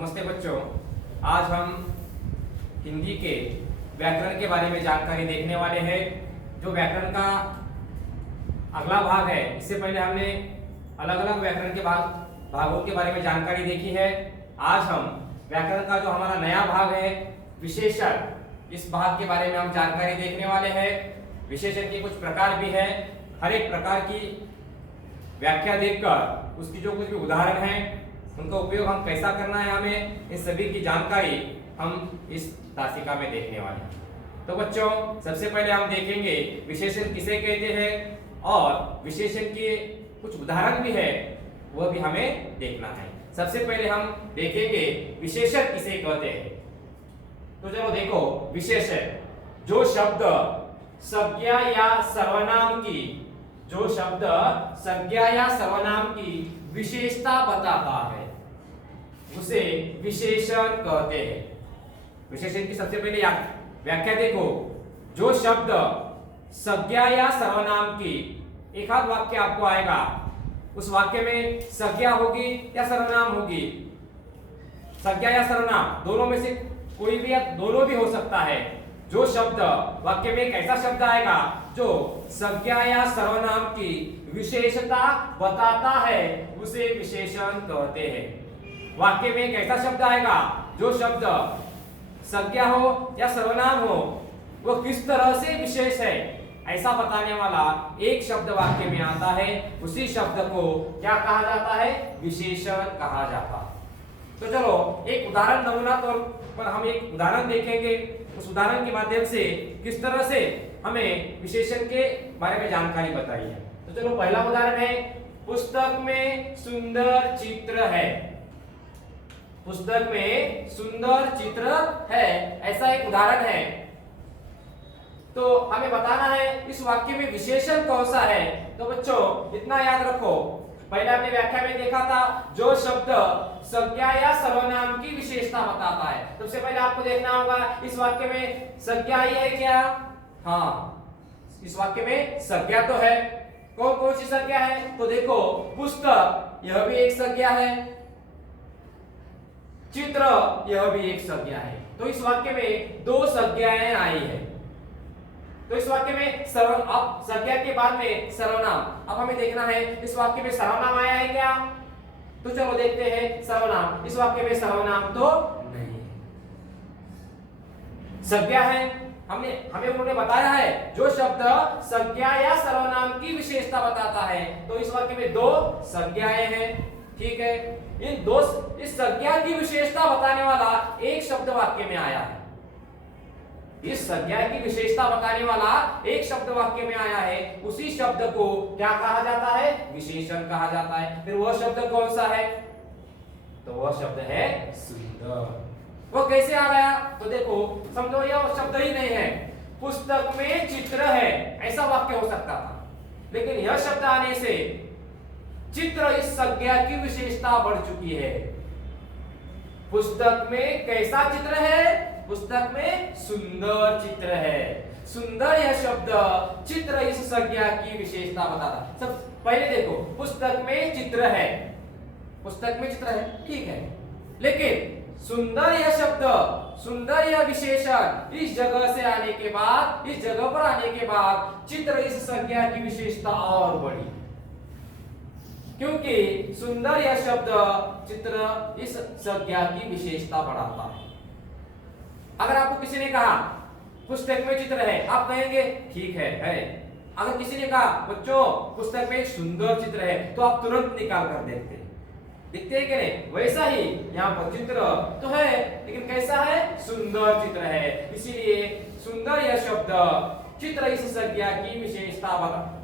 नमस्ते बच्चों, आज हम हिंदी के व्याकरण के बारे में जानकारी देखने वाले हैं। जो व्याकरण का अगला भाग है, इससे पहले हमने अलग अलग व्याकरण के भागों के बारे में जानकारी देखी है। आज हम व्याकरण का जो हमारा नया भाग है विशेषण, इस भाग के बारे में हम जानकारी देखने वाले हैं। विशेषण के कुछ प्रकार भी हैं। हर एक प्रकार की व्याख्या देखकर उसकी जो कुछ भी उदाहरण हैं उनका उपयोग हम कैसा करना है, हमें इस सभी की जानकारी हम इस तासिका में देखने वाले हैं। तो बच्चों, सबसे पहले हम देखेंगे विशेषण किसे कहते हैं और विशेषण के कुछ उदाहरण भी है, वह भी हमें देखना है। सबसे पहले हम देखेंगे विशेषण किसे कहते हैं। तो चलो देखो, विशेषण जो शब्द संज्ञा या सर्वनाम की, जो शब्द संज्ञा या सर्वनाम की विशेषता बताता है उसे विशेषण कहते हैं। विशेषण की सबसे पहले व्याख्या देखो। जो शब्द संज्ञा या सर्वनाम की, एक आध वाक्य आपको आएगा, उस वाक्य में संज्ञा होगी या सर्वनाम होगी। संज्ञा या सर्वनाम दोनों में से कोई भी या दोनों भी हो सकता है। जो शब्द वाक्य में एक ऐसा शब्द आएगा जो संज्ञा या सर्वनाम की विशेषता बताता है उसे विशेषण कहते हैं। वाक्य में एक ऐसा शब्द आएगा जो शब्द संज्ञा हो या सर्वनाम हो, वो किस तरह से विशेष है ऐसा बताने वाला एक शब्द वाक्य में आता है, उसी शब्द को क्या कहा जाता है? विशेषण कहा जाता है। तो चलो एक उदाहरण, नमूना तौर पर हम एक उदाहरण देखेंगे। उस उदाहरण के माध्यम से किस तरह से हमें विशेषण के बारे में जानकारी बताई है। तो चलो पहला उदाहरण है, पुस्तक में सुंदर चित्र है। पुस्तक में सुंदर चित्र है, ऐसा एक उदाहरण है। तो हमें बताना है इस वाक्य में विशेषण कौन सा है। तो बच्चों इतना याद रखो, पहले हमने व्याख्या में देखा था जो शब्द संज्ञा या सर्वनाम की विशेषता बताता है। सबसे पहले आपको देखना होगा इस वाक्य में संज्ञा ही है क्या? हाँ, इस वाक्य में संज्ञा तो है। कौन कौन सी संज्ञा है? तो देखो, पुस्तक यह भी एक संज्ञा है, चित्र यह भी एक संज्ञा है। तो इस वाक्य में दो संज्ञाएं आई है। तो इस वाक्य में अब संज्ञा के बाद में सर्वनाम, अब हमें देखना है इस वाक्य में सर्वनाम आया है क्या? तो चलो देखते हैं सर्वनाम। इस वाक्य में सर्वनाम तो नहीं है, संज्ञा है। हमें उन्होंने बताया है जो शब्द संज्ञा या सर्वनाम की विशेषता बताता है, तो इस वाक्य में दो संज्ञाएं हैं। ठीक है, इस संज्ञा की विशेषता बताने वाला एक शब्द वाक्य में आया है। इस संज्ञा की विशेषता बताने वाला एक शब्द वाक्य में आया है, उसी शब्द को क्या कहा जाता है? विशेषण कहा जाता है। फिर वह शब्द कौन सा है? तो वह शब्द है सुंदर। वो कैसे आ गया? तो देखो, समझो यह शब्द ही नहीं है, पुस्तक में चित्र है, ऐसा वाक्य हो सकता था, लेकिन यह शब्द आने से चित्र इस संज्ञा की विशेषता बढ़ चुकी है। पुस्तक में कैसा चित्र है? पुस्तक में सुंदर चित्र है। सुंदर यह शब्द चित्र इस संज्ञा की विशेषता बताता। सब पहले देखो, पुस्तक में चित्र है, पुस्तक में चित्र है, ठीक है, लेकिन सुंदर यह शब्द, सुंदर यह विशेषण इस जगह से आने के बाद, इस जगह पर आने के बाद चित्र इस संज्ञा की विशेषता और बढ़ी, क्योंकि सुंदर यह शब्द चित्र इस संज्ञा की विशेषता बढ़ाता है। अगर आपको किसी ने कहा पुस्तक में चित्र है, आप कहेंगे ठीक है। अगर किसी ने कहा बच्चों पुस्तक में एक सुंदर चित्र है, तो आप तुरंत निकाल कर देखते हैं, दिखते हैं कि नहीं? वैसा ही यहाँ पर चित्र तो है, लेकिन कैसा है? सुंदर चित्र है। इसीलिए सुंदर यह शब्द चित्र इस संज्ञा की विशेषता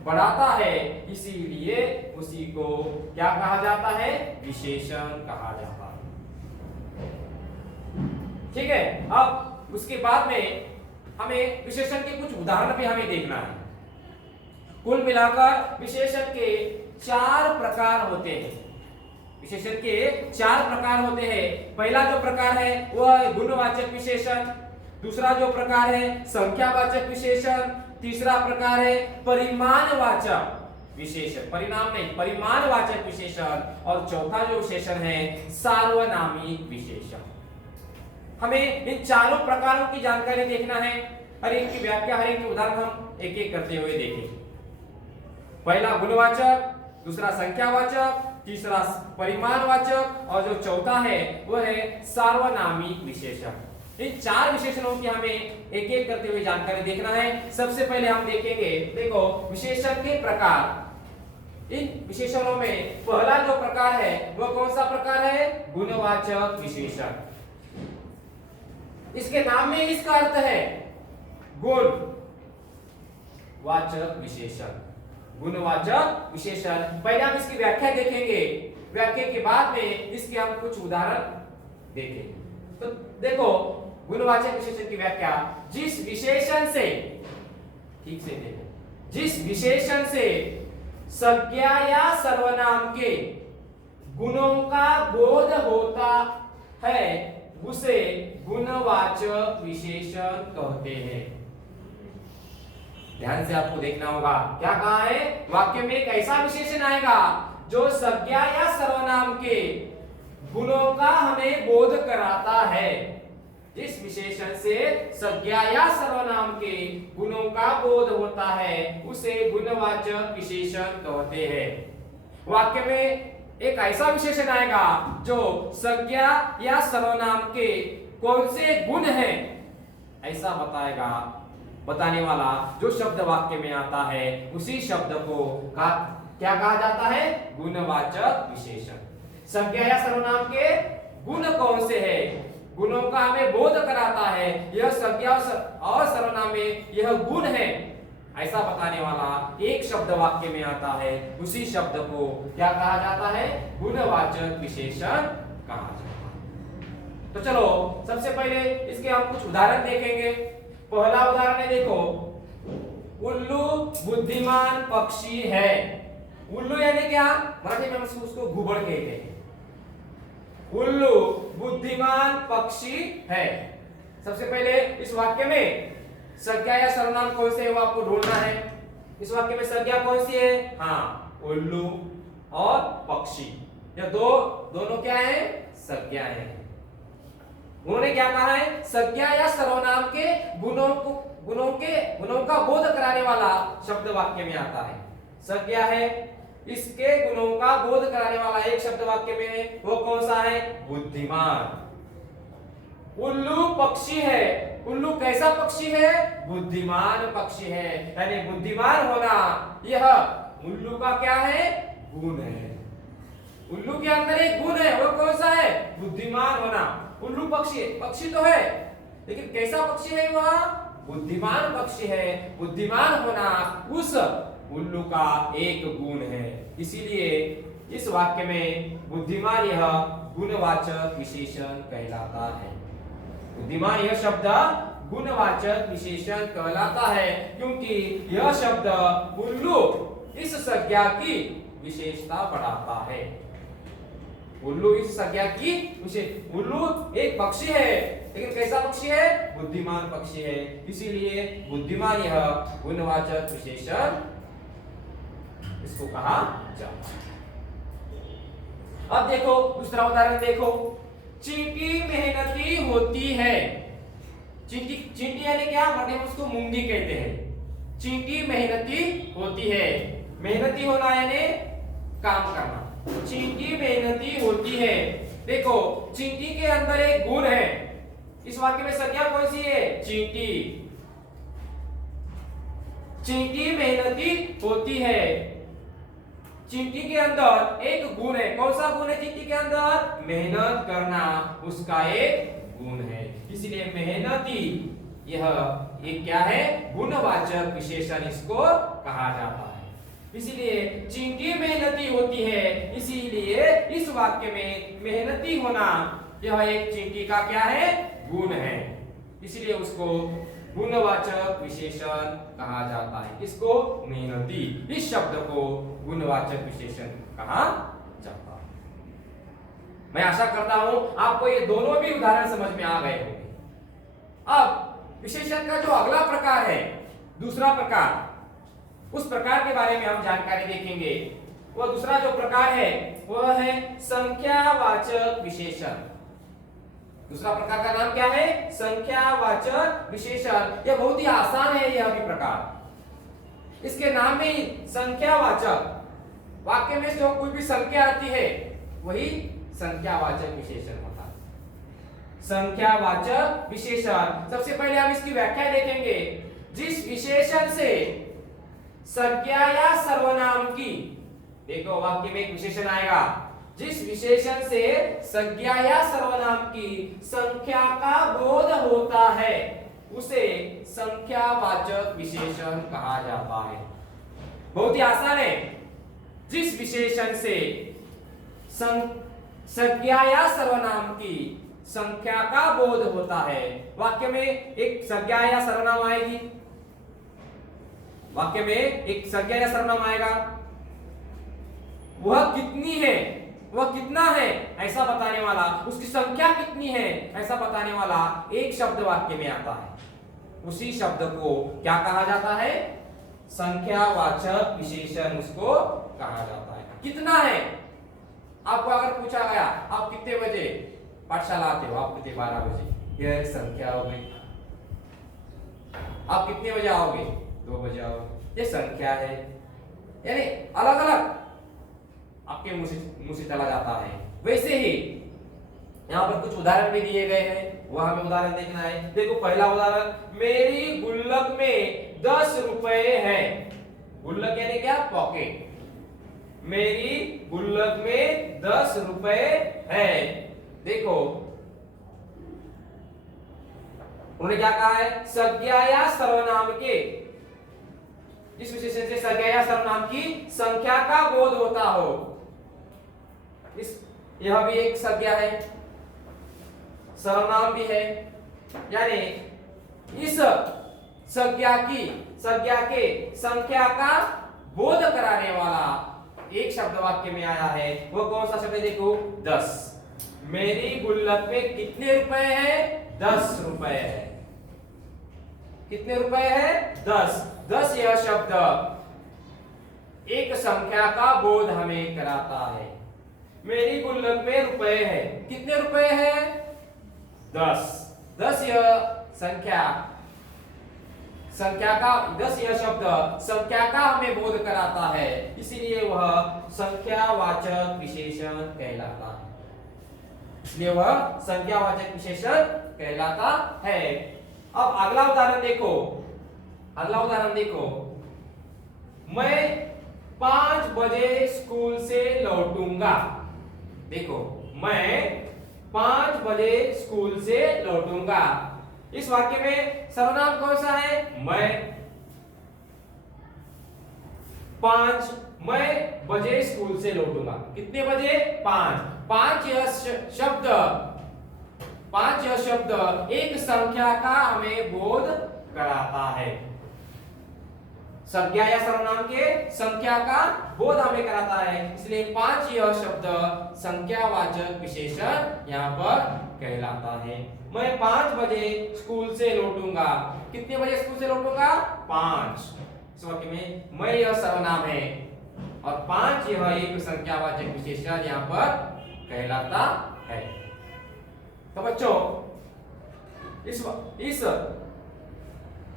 बढ़ाता है, इसीलिए उसी को क्या कहा जाता है? विशेषण कहा जाता है। ठीक है, अब उसके बाद में हमें विशेषण के कुछ उदाहरण भी हमें देखना है। कुल मिलाकर विशेषण के 4 प्रकार होते हैं। विशेषण के 4 प्रकार होते हैं। पहला जो प्रकार है वह है गुणवाचक विशेषण, दूसरा जो प्रकार है संख्यावाचक विशेषण, तीसरा प्रकार है परिमाणवाचक, विशेषण, परिणाम नहीं, परिमाणवाचक विशेषण। और चौथा जो विशेषण है सार्वनामिक विशेषण। हमें इन चारों प्रकारों की जानकारी देखना है, हर एक की व्याख्या, हर एक के उदाहरण हम एक एक करते हुए देखेंगे। पहला गुणवाचक, दूसरा संख्यावाचक, तीसरा परिमाणवाचक और जो चौथा है वो है सार्वनामिक विशेषण। इन चार विशेषणों की हमें एक एक करते हुए जानकारी देखना है। सबसे पहले हम देखेंगे, देखो विशेषण के प्रकार। इन विशेषणों में पहला जो प्रकार है वह कौन सा प्रकार है? गुणवाचक विशेषण। इसके नाम में इसका अर्थ है गुण वाचक विशेषण, गुणवाचक विशेषण। पहले हम इसकी व्याख्या देखेंगे, व्याख्या के बाद में इसके हम कुछ उदाहरण देखेंगे। तो देखो गुणवाचक विशेषण की व्याख्या, जिस विशेषण से, ठीक से देखो, जिस विशेषण से संज्ञा या सर्वनाम के गुणों का बोध होता है उसे गुणवाचक विशेषण कहते हैं। ध्यान से आपको देखना होगा, क्या कहा है? वाक्य में एक ऐसा विशेषण आएगा जो संज्ञा या सर्वनाम के गुणों का हमें बोध कराता है। जिस विशेषण से संज्ञा या सर्वनाम के गुणों का बोध होता है उसे गुणवाचक विशेषण कहते हैं। वाक्य में एक ऐसा विशेषण आएगा जो संज्ञा या सर्वनाम के कौन से गुण हैं ऐसा बताएगा, बताने वाला जो शब्द वाक्य में आता है उसी शब्द को क्या कहा जाता है? गुणवाचक विशेषण। संज्ञा या सर्वनाम के गुण कौन से हैं, गुणों का हमें बोध कराता है, यह संज्ञा और सर्वनाम में यह गुण है ऐसा बताने वाला एक शब्द वाक्य में आता है, उसी शब्द को क्या कहा जाता है? गुणवाचक विशेषण कहा जाता है। तो चलो सबसे पहले इसके हम कुछ उदाहरण देखेंगे। पहला उदाहरण है, देखो, उल्लू बुद्धिमान पक्षी है। उल्लू यानी क्या? मराठी में हम उसको घुबड़ कहते हैं। उल्लू बुद्धिमान पक्षी है। सबसे पहले इस वाक्य में संज्ञा या सर्वनाम कौन से है वो आपको ढूंढना है। इस वाक्य में संज्ञा कौन सी है? हाँ, उल्लू और पक्षी, ये दोनों क्या है? संज्ञा है। उन्होंने क्या कहा है? संज्ञा या सर्वनाम के गुणों का बोध कराने वाला शब्द वाक्य में आता है। संज्ञा है, इसके गुणों का बोध कराने वाला एक शब्द वाक्य में है, वो कौन सा है? बुद्धिमान। उल्लू पक्षी है। उल्लू कैसा पक्षी है? बुद्धिमान पक्षी है। यानी बुद्धिमान होना यह उल्लू का क्या है? गुण है। उल्लू के अंदर एक गुण है, वो कौन सा है? बुद्धिमान होना। उल्लू पक्षी तो है, लेकिन कैसा पक्षी है वह? बुद्धिमान पक्षी है। बुद्धिमान होना उस उल्लू का एक गुण है। इसीलिए इस वाक्य में बुद्धिमान यह गुणवाचक विशेषण कहलाता है। बुद्धिमान यह शब्द गुणवाचक विशेषण कहलाता है क्योंकि यह शब्द उल्लू इस संज्ञा की विशेषता बढ़ाता है। उल्लू इस संज्ञा की विशेष, उल्लू एक पक्षी है, लेकिन कैसा पक्षी है? बुद्धिमान पक्षी है। इसीलिए बुद्धिमान यह गुणवाचक विशेषण इसको कहा जाता है। अब देखो दूसरा उदाहरण देखो, चींटी मेहनती होती है। चींटी यानी क्या? मतलब उसको मूंगी कहते हैं। चींटी मेहनती होती है। मेहनती होना यानी काम करना। चींटी मेहनती होती है। देखो चींटी के अंदर एक गुण है। इस वाक्य में संज्ञा कौन सी है? चींटी। चींटी मेहनती होती है। चींटी के अंदर एक गुण है। कौन सा गुण है चींटी के अंदर? मेहनत करना उसका एक गुण है। इसलिए मेहनती यह एक क्या है? गुणवाचक विशेषण इसको कहा जाता है। इसीलिए चींटी मेहनती होती है, इसीलिए इस वाक्य में मेहनती होना यह एक चींटी का क्या है? गुण है। इसलिए उसको गुणवाचक विशेषण कहा जाता है। इसको मेहनती, इस शब्द को गुणवाचक विशेषण कहा जाता है। मैं आशा करता हूं आपको ये दोनों भी उदाहरण समझ में आ गए होंगे। अब विशेषण का जो अगला प्रकार है, दूसरा प्रकार, उस प्रकार के बारे में हम जानकारी देखेंगे। वह दूसरा जो प्रकार है वह है संख्यावाचक विशेषण। दूसरा प्रकार का नाम क्या है? संख्यावाचक विशेषण। यह बहुत ही आसान है यह भी प्रकार। इसके नाम में ही संख्यावाचक, वाक्य में जो कोई भी संख्या आती है वही संख्यावाचक विशेषण होता है। संख्यावाचक विशेषण, सबसे पहले हम इसकी व्याख्या देखेंगे। जिस विशेषण से संज्ञा या सर्वनाम की, देखो वाक्य में एक विशेषण आएगा, जिस विशेषण से संज्ञा या सर्वनाम की संख्या का बोध होता है उसे संख्यावाचक विशेषण कहा जाता है। बहुत ही आसान है। जिस विशेषण से संज्ञा या सर्वनाम की संख्या का बोध होता है, वाक्य में एक संज्ञा या सर्वनाम आएगी, वाक्य में एक संज्ञा या सर्वनाम आएगा, वह कितनी है, वह कितना है ऐसा बताने वाला, उसकी संख्या कितनी है ऐसा बताने वाला एक शब्द वाक्य में आता है, उसी शब्द को क्या कहा जाता है? संख्यावाचक विशेषण उसको कहा जाता है। कितना है, आपको अगर पूछा गया आप कितने बजे पाठशाला आते हो, आप कितने 12 बजे, यह संख्या हो गई। आप कितने बजे आओगे? 2 बजे आओगे, ये संख्या है। यानी अलग अलग आपके मुंह से चला जाता है। वैसे ही यहाँ पर कुछ उदाहरण भी दिए गए हैं, वह हमें उदाहरण देखना है। देखो पहला उदाहरण, मेरी गुल्लक में 10 रुपए है। गुल्लक यानी क्या? पॉकेट। मेरी गुल्लक में 10 रुपए है। देखो उन्होंने क्या कहा है? संज्ञा या सर्वनाम के, जिस विशेषण से संज्ञा या सर्वनाम की संख्या का बोध होता हो, इस यह भी एक संज्ञा है, सर्वनाम भी है। यानी इस संज्ञा के संख्या का बोध कराने वाला एक शब्द वाक्य में आया है। वो कौन सा शब्द है? देखो 10। मेरी गुल्लक में कितने रुपए हैं? 10 रुपए है। कितने रुपए है? 10। 10 यह शब्द एक संख्या का बोध हमें कराता है। मेरी गुल्लक में रुपए है, कितने रुपए है? 10। 10 यह संख्या का 10 यह शब्द संख्या का हमें बोध कराता है, इसीलिए वह संख्यावाचक विशेषण कहलाता है। इसलिए वह संख्यावाचक विशेषण कहलाता है। अब अगला उदाहरण देखो। अगला उदाहरण देखो, मैं 5 बजे स्कूल से लौटूंगा। देखो मैं 5 बजे स्कूल से लौटूंगा। इस वाक्य में सर्वनाम कौन सा है? मैं 5 बजे स्कूल से लौटूंगा। कितने बजे? 5। 5 यह शब्द एक संख्या का हमें बोध कराता है। संज्ञा या सर्वनाम के संख्या का बोध हमें कराता है, इसलिए 5 यह शब्द संख्यावाचक विशेषण यहाँ पर कहलाता है। मैं 5 बजे स्कूल से लौटूंगा। कितने बजे स्कूल से लौटूंगा? 5। इस वाक्य में मैं यह सर्वनाम है और 5 यह एक संख्यावाचक विशेषण यहाँ पर कहलाता है। तो बच्चों इस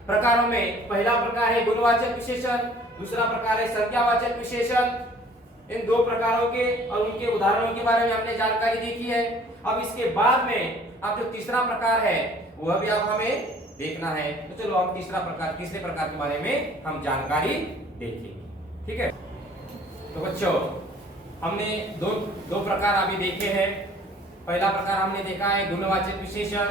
प्रकारों में पहला प्रकार है गुणवाचक विशेषण, दूसरा प्रकार है संख्यावाचक विशेषण। इन दो प्रकारों के और उनके उदाहरणों के बारे में हमने जानकारी देखी है। अब इसके बाद में अब जो तीसरा प्रकार है वह भी अब हमें देखना है। तो चलो अब तीसरे प्रकार के बारे में हम जानकारी देखेंगे। ठीक है, तो बच्चों हमने दो प्रकार अभी देखे हैं। पहला प्रकार हमने देखा है गुणवाचक विशेषण,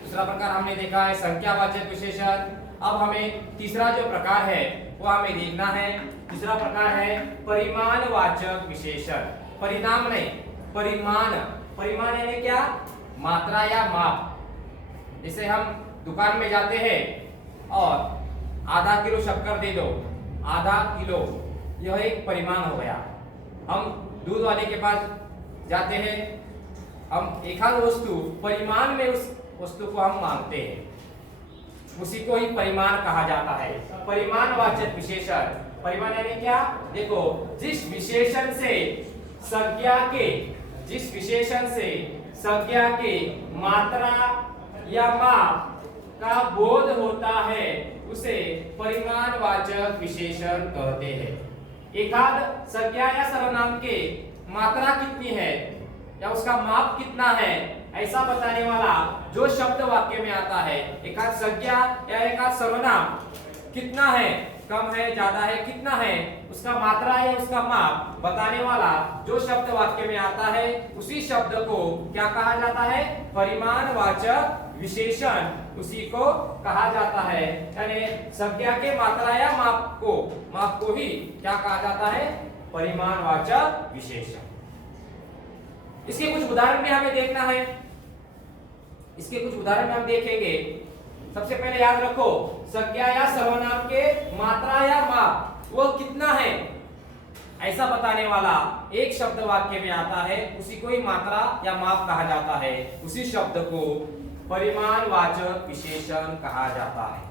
दूसरा प्रकार हमने देखा है संख्यावाचक विशेषण। अब हमें तीसरा जो प्रकार है वो हमें देखना है। तीसरा प्रकार है परिमाणवाचक विशेषण। परिणाम नहीं, परिमाण। परिमाण यानी क्या? मात्रा या माप। जैसे हम दुकान में जाते हैं और आधा किलो शक्कर दे दो, आधा किलो, यह एक परिमाण हो गया। हम दूध वाले के पास जाते हैं, हम एक वस्तु परिमाण में उस वस्तु को हम मांगते हैं, उसी को ही परिमाण कहा जाता है। परिमाणवाचक विशेषण परिमाण यानी क्या? देखो, जिस विशेषण से संज्ञा के मात्रा या माप का बोध होता है उसे परिमाणवाचक विशेषण कहते हैं। एकाध संज्ञा या सर्वनाम के मात्रा कितनी है या उसका माप कितना है ऐसा बताने वाला जो शब्द वाक्य में आता है, एकाध संज्ञा या एकाध सर्वनाम कितना है, कम है, ज्यादा है, कितना है, उसका मात्रा या उसका माप बताने वाला जो शब्द वाक्य में आता है उसी शब्द को क्या कहा जाता है? परिमाणवाचक विशेषण उसी को कहा जाता है। यानी संज्ञा के मात्रा या माप को ही क्या कहा जाता है? परिमाणवाचक विशेषण। इसके कुछ उदाहरण भी हमें देखना है। इसके कुछ उदाहरण हम देखेंगे। सबसे पहले याद रखो, संज्ञा या सर्वनाम के मात्रा या माप वो कितना है ऐसा बताने वाला एक शब्द वाक्य में आता है, उसी को ही मात्रा या माप कहा जाता है, उसी शब्द को परिमाणवाचक विशेषण कहा जाता है।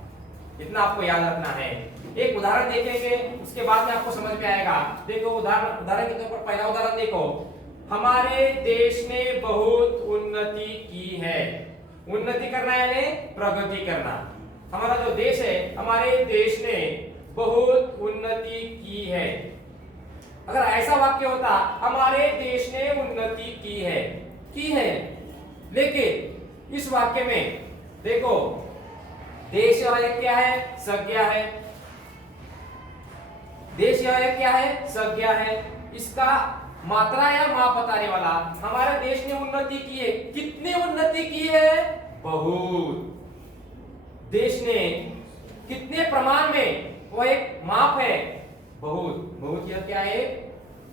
इतना आपको याद रखना है। एक उदाहरण देखेंगे, उसके बाद में आपको समझ में आएगा। देखो उदाहरण के तौर पर पहला उदाहरण देखो, हमारे देश ने बहुत उन्नति की है। उन्नति करना यानी प्रगति करना। हमारा जो देश है, हमारे देश ने बहुत उन्नति की है। अगर ऐसा वाक्य होता, हमारे देश ने उन्नति की है, लेकिन इस वाक्य में देखो, देश यह क्या है? संज्ञा है। देश यह क्या है? संज्ञा है। इसका मात्रा या माप बताने वाला, हमारे देश ने उन्नति की है। कितनी उन्नति की है? बहुत। देश ने कितने प्रमाण में, वो एक माप है, बहुत। बहुत यह क्या है?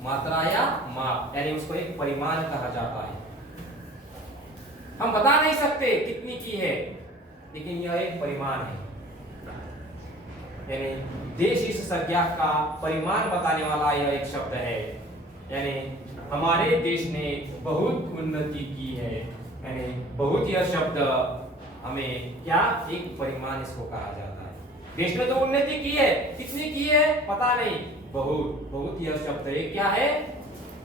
मात्रा या माप, यानी उसको एक परिमाण कहा जाता है। हम बता नहीं सकते कितनी की है, लेकिन यह एक परिमाण है। यानी देश इस संज्ञा का परिमाण बताने वाला यह एक शब्द है। यानी हमारे देश ने बहुत उन्नति की है। यानी बहुत यह शब्द हमें क्या? एक परिमाण इसको कहा जाता है। देश ने तो उन्नति की है, कितनी की है पता नहीं, बहुत। बहुत यह शब्द एक क्या है?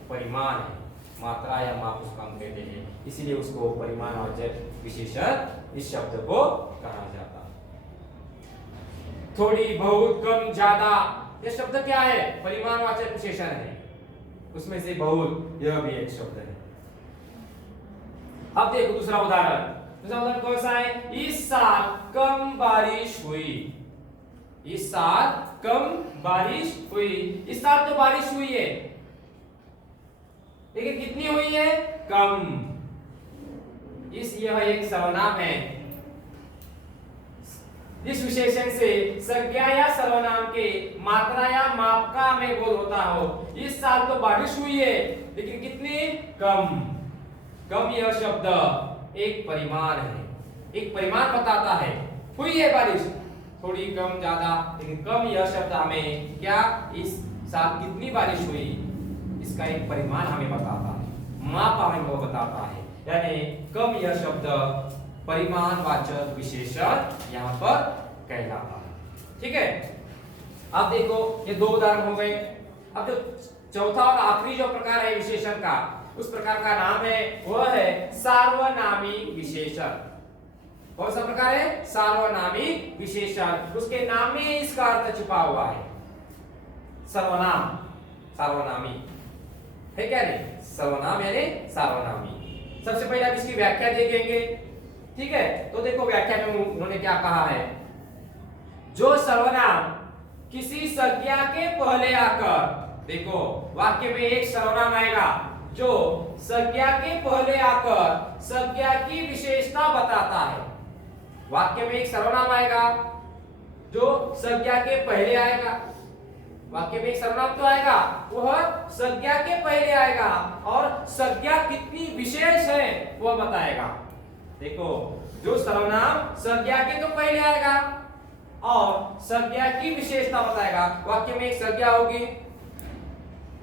परिमाण है, मात्रा या माप उसको हम कहते हैं, इसीलिए उसको परिमाणवाचक विशेषण इस शब्द को कहा जाता है। थोड़ी, बहुत, कम, ज्यादा, यह शब्द क्या है? परिमाणवाचक विशेषण है। उसमें से बहुत यह भी एक शब्द है। अब देखो दूसरा उदाहरण कौन सा है? इस साल कम बारिश हुई। इस साल कम बारिश हुई। इस साल तो बारिश हुई है, लेकिन कितनी हुई है? कम। यह एक सर्वनाम है। जिस विशेषण से संज्ञा या सर्वनाम के मात्रा या माप का हमें बोध होता हो। इस साल तो बारिश हुई है, लेकिन कितनी? कम। कम यह शब्द एक परिमाण है, एक परिमाण बताता है। हुई है बारिश, थोड़ी, कम, ज्यादा, लेकिन कम यह शब्द हमें क्या? इस साल कितनी बारिश हुई इसका एक परिमाण हमें बताता है, माप हमें वो बताता है। यानी कम यह शब्द परिमाणवाचक विशेषण यहाँ पर कहलाता है। ठीक है। अब देखो, ये दो उदाहरण हो गए। अब जो चौथा और आखिरी जो प्रकार है विशेषण का, उस प्रकार का नाम है, वह है सार्वनामिक विशेषण। कौन सा प्रकार है? सार्वनामिक विशेषण। उसके नाम में इसका अर्थ छिपा हुआ है। सर्वनाम, सार्वनामी है क्या? नहीं, सर्वनाम यानी सार्वनामी। सबसे पहले आप इसकी व्याख्या देखेंगे। ठीक है, तो देखो व्याख्या में उन्होंने क्या कहा है? जो सर्वनाम किसी संज्ञा के पहले आकर, देखो वाक्य में एक सर्वनाम आएगा जो संज्ञा के पहले आकर संज्ञा की विशेषता बताता है। वाक्य में एक सर्वनाम आएगा जो संज्ञा के पहले आएगा। वाक्य में एक सर्वनाम तो आएगा, वह संज्ञा के पहले आएगा और संज्ञा कितनी विशेष है वह बताएगा। देखो, जो सर्वनाम संज्ञा के तो पहले आएगा और संज्ञा की विशेषता बताएगा। वाक्य में एक संज्ञा होगी,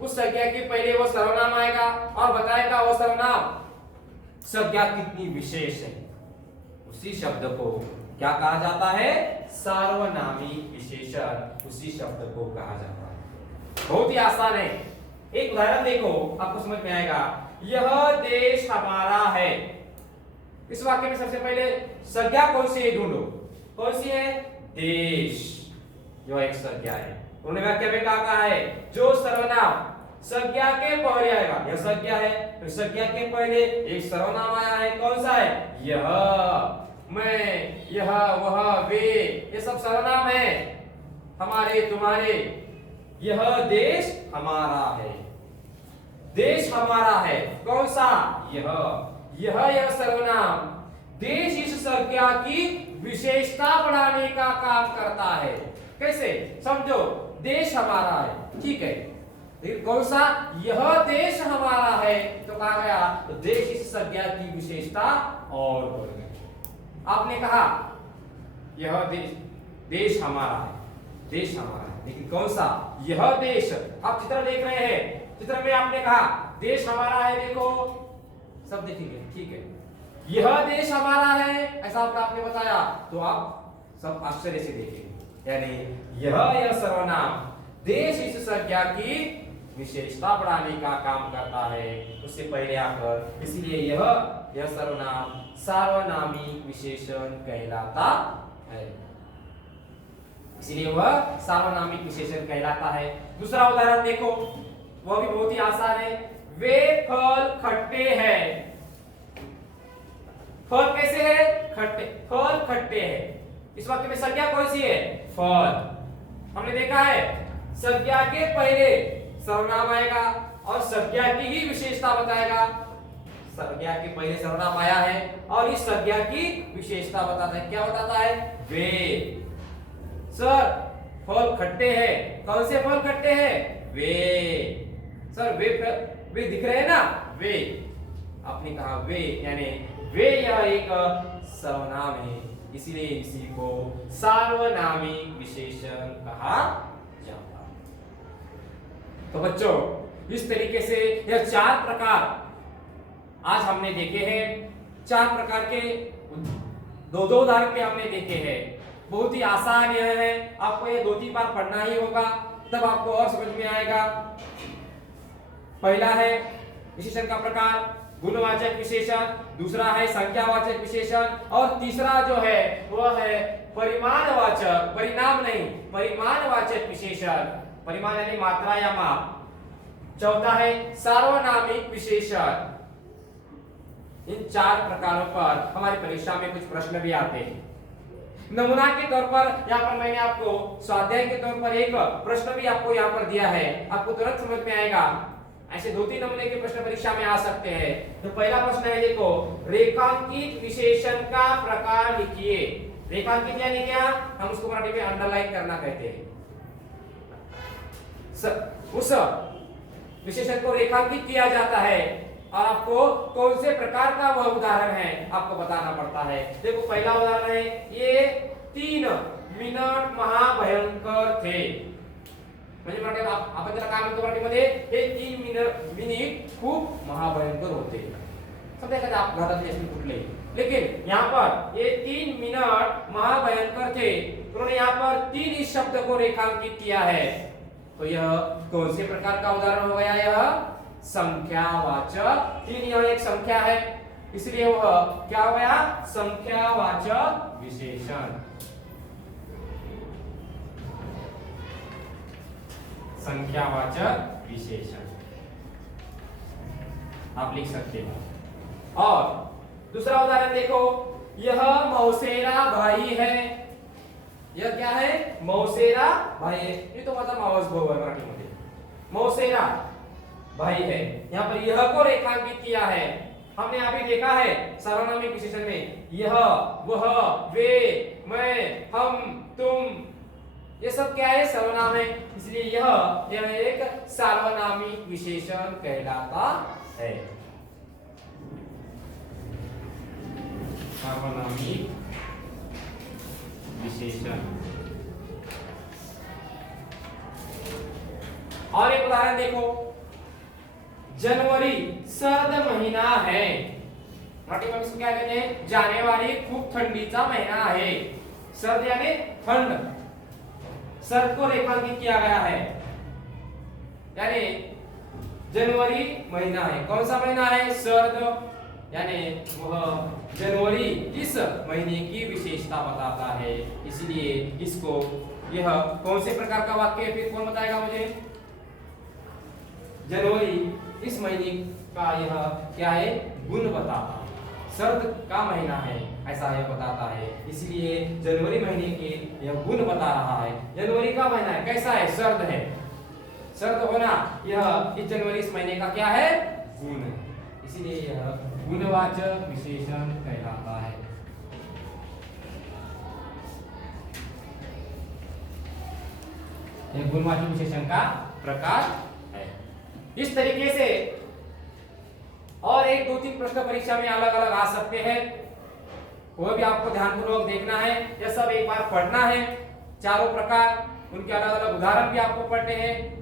उस संज्ञा के पहले वो सर्वनाम आएगा और बताएगा वो सर्वनाम संज्ञा कितनी विशेष है। उसी शब्द को क्या कहा जाता है? सार्वनामिक विशेषण। उसी शब्द को कहा जाता है। बहुत ही आसान है। एक उदाहरण देखो, आपको समझ में आएगा। यह देश हमारा है। इस वाक्य में सबसे पहले संज्ञा कौन सी है ढूंढो। कौन सी है? देश। जो एक संज्ञा है। उन्होंने वाक्य में कहा है जो सर्वनाम संज्ञा के पहले आएगा, यह संज्ञा है, तो संज्ञा के पहले एक सर्वनाम आया है। कौन सा है? यह, मैं, यह, वह, वे, ये सब सर्वनाम है। हमारे, तुम्हारे। यह देश हमारा है। देश हमारा है। कौन सा? यह सर्वनाम देश इस संज्ञा की विशेषता बढ़ाने का काम करता है। कैसे? समझो, देश हमारा है, ठीक है, लेकिन कौन सा? यह देश हमारा है, तो कहा गया तो देश इस संज्ञा की विशेषता और बढ़ गई। आपने कहा यह देश हमारा है, देश हमारा है, लेकिन कौन सा? यह देश। आप चित्र देख रहे हैं, चित्र में आपने कहा देश हमारा है, देखो सब देखेंगे, ठीक है, यह देश हमारा है, ऐसा आपने बताया, तो आप सब आश्चर्य से देखेंगे। यानी यह सर्वनाम देश इस संज्ञा की विशेषता बढ़ाने का काम करता है, उससे पहले आकर, इसलिए यह सर्वनाम सार्वनामिक विशेषण कहलाता है। इसलिए वह सार्वनामिक विशेषण कहलाता है। दूसरा उदाहरण देखो, वह भी बहुत ही आसान है। वे फल खट्टे हैं। फल कैसे है? खट्टे। फल खट्टे हैं। इस वाक्य में संज्ञा कौन सी है? फल। हमने देखा है संज्ञा के पहले सर्वनाम आएगा और संज्ञा की ही विशेषता बताएगा। संज्ञा के पहले सर्वनाम आया है और इस संज्ञा की विशेषता बताता है। क्या बताता है? वे। सर फल खट्टे हैं। कौन से फल खट्टे हैं? वे। सर वे दिख रहे हैं ना? वे। आपने कहा वे, यानी वे यह एक सर्वनाम है, इसीलिए इसी को सार्वनामिक विशेषण कहा जाता है। तो बच्चों, इस तरीके से यह चार प्रकार आज हमने देखे हैं। चार प्रकार के दो उदाहरण पे हमने देखे हैं। बहुत ही आसान यह है, आपको ये 2-3 बार पढ़ना ही होगा, तब आपको और समझ में आएगा। पहला है विशेषण का प्रकार गुणवाचक विशेषण, दूसरा है संख्यावाचक विशेषण और तीसरा जो है वह है परिमाणवाचक, परिणाम नहीं, परिमाणवाचक विशेषण, परिमाण यानी मात्रा या माप। चौथा है सार्वनामिक विशेषण। इन चार प्रकारों पर हमारी परीक्षा में कुछ प्रश्न भी आते हैं। नमूना के तौर पर यहाँ पर मैंने आपको स्वाध्याय के तौर पर एक प्रश्न भी आपको यहाँ पर दिया है, आपको तुरंत समझ में आएगा। ऐसे 2-3 नमूने के प्रश्न परीक्षा में आ सकते हैं। तो पहला प्रश्न है, देखो, रेखांकित विशेषण का प्रकार लिखिए। रेखांकित यानी क्या? हम उसको मराठी में अंडरलाइन करना कहते हैं। उस विशेषण को रेखांकित किया जाता है और आपको कौन से प्रकार का वह उदाहरण है आपको बताना पड़ता है। देखो पहला उदाहरण है, ये 3 मिनिट महाभयंकर थे। म्हणजे मराठीत आपण त्याला काय म्हणतो मराठीमध्ये? हे 3 मिनिट खूप महाभयंकर होते। समजा एखाद्या अपघातातले असतील कुठले, लेकिन यहाँ पर ये 3 मिनट महाभयंकर थे, उन्होंने यहाँ पर 3 इस शब्द को रेखांकित किया है। तो यह कौन से प्रकार का उदाहरण हो गया? यह संख्यावाचक। 3 यह एक संख्या है, इसलिए वह क्या हो गया? संख्यावाचक विशेषण। संख्यावाचक विशेषण आप लिख सकते हैं। और दूसरा उदाहरण देखो, यह मौसेरा भाई है। यह क्या है? मौसेरा भाई है। ये तो मतलब मावस भाऊ है मराठी मध्ये। मौसेरा भाई है, यहाँ पर यह को रेखांकित किया है। हमने अभी देखा है सार्वनामिक विशेषण में यह, वह, वे, मैं, हम, तुम, ये सब क्या है? सर्वनाम है, इसलिए यह एक सार्वनामिक विशेषण कहलाता है। सार्वनामिक विशेषण। और एक उदाहरण देखो, जनवरी सर्द महीना है। मराठी में इसको क्या कहते हैं? जानेवारी खूप थंडीचा महीना है। सर्द यानी ठंड, सर्द को रेखांकित किया गया है। यानी जनवरी महीना है। कौन सा महीना है? शरद, यानी वह जनवरी इस महीने की विशेषता बताता है, इसलिए इसको, यह कौन से प्रकार का वाक्य है? फिर कौन बताएगा मुझे? जनवरी इस महीने का यह क्या है? गुण बताता, शरद का महीना है ऐसा यह बताता है, इसलिए जनवरी महीने के यह गुण बता रहा है। जनवरी का महीना है, कैसा है? शरद है। शरद होना यह इस जनवरी इस महीने का क्या है? गुण, इसलिए यह गुणवाचक विशेषण कहलाता है। यह गुणवाचक विशेषण का प्रकार है। इस तरीके से और एक दो तीन प्रश्न परीक्षा में अलग अलग आ सकते हैं, वह भी आपको ध्यानपूर्वक देखना है। यह सब एक बार पढ़ना है, चारों प्रकार, उनके अलग अलग उदाहरण भी आपको पढ़ने हैं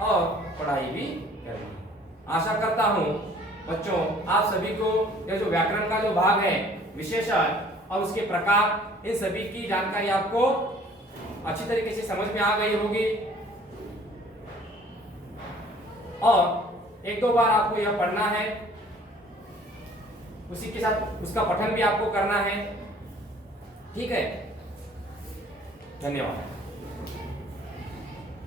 और पढ़ाई भी करनी है। आशा करता हूं बच्चों आप सभी को यह जो व्याकरण का जो भाग है, विशेषण और उसके प्रकार, इन सभी की जानकारी आपको अच्छी तरीके से समझ में आ गई होगी और एक दो बार आपको यह पढ़ना है, उसी के साथ उसका पठन भी आपको करना है। ठीक है, धन्यवाद।